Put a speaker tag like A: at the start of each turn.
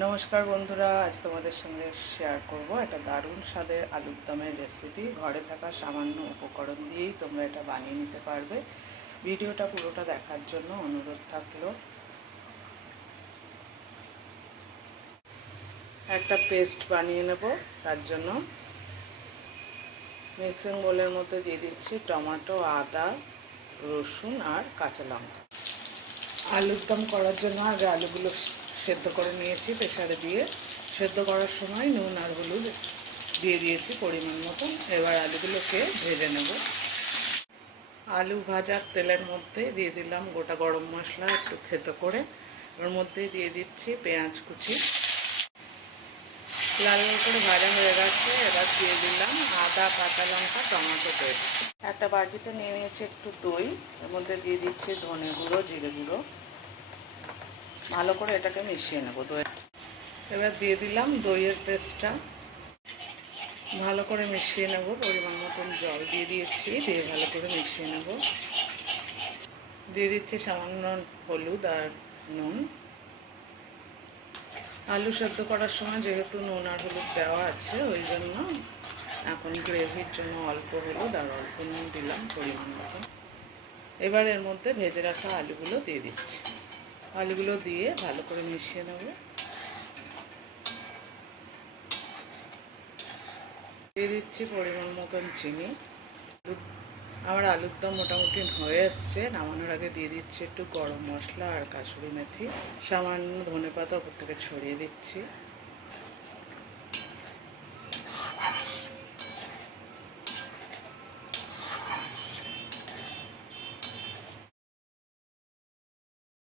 A: নমস্কার বন্ধুরা, আজ তোমাদের সঙ্গে শেয়ার করব একটা দারুণ স্বাদের আলুর দমের রেসিপি ঘরে থাকা সামান্য উপকরণ দিয়েই তোমরা এটা বানিয়ে নিতে পারবে। ভিডিওটা পুরোটা দেখার জন্য অনুরোধ থাকল। একটা পেস্ট বানিয়ে নেব, তার জন্য মিক্সিং বোলের মধ্যে দিয়ে দিচ্ছি টমেটো, আদা, রসুন আর কাঁচা লঙ্কা। আলুর দম করার জন্য আগে আলুগুলো সেদ্ধ করে নিয়েছি প্রেশারে দিয়ে। সেদ্ধ করার সময় নুন আর হলুদ দিয়ে দিয়েছি পরিমাণ মতন। এবার আলুগুলোকে ভেজে নেব। আলু ভাজার তেলের মধ্যে দিয়ে দিলাম গোটা গরম মশলা একটু থেতো করে। ওর মধ্যে দিয়ে দিচ্ছি পেঁয়াজ কুচি। লাল লাল করে ভাজা হয়ে গেছে, এবার দিয়ে দিলাম আদা, কাঁচা লঙ্কা, টমেটো পেস্ট। একটা বাটিতে নিয়ে নিয়েছি একটু দই, এর মধ্যে দিয়ে দিচ্ছি ধনে গুঁড়ো, জিরে গুঁড়ো। ভালো করে এটাকে মিশিয়ে নেব দই এবার দিয়ে দিলাম দইয়ের পেস্টটা। ভালো করে মিশিয়ে নেব, পরিমাণ মতন জল দিয়ে দিয়েছি, দিয়ে ভালো করে মিশিয়ে নেব। দিয়ে দিচ্ছি সামান্য হলুদ আর নুন। আলু সেদ্ধ করার সময় যেহেতু নুন আর হলুদ দেওয়া আছে, ওই জন্য এখন গ্রেভির জন্য অল্প হলুদ আর অল্প নুন দিলাম পরিমাণ মতো এবার এর মধ্যে ভেজে রাখা আলুগুলো দিয়ে দিচ্ছি। আলুগুলো দিয়ে ভালো করে মিশিয়ে নেব। দিয়ে দিচ্ছি পরিমাণ মতন চিনি। আমার আলুর দম মোটামুটি হয়ে এসছে। নামানোর আগে দিয়ে দিচ্ছি একটু গরম মশলা আর কাসুরি মেথি। সামান্য ধনে পাতা ওপর থেকে ছড়িয়ে দিচ্ছি।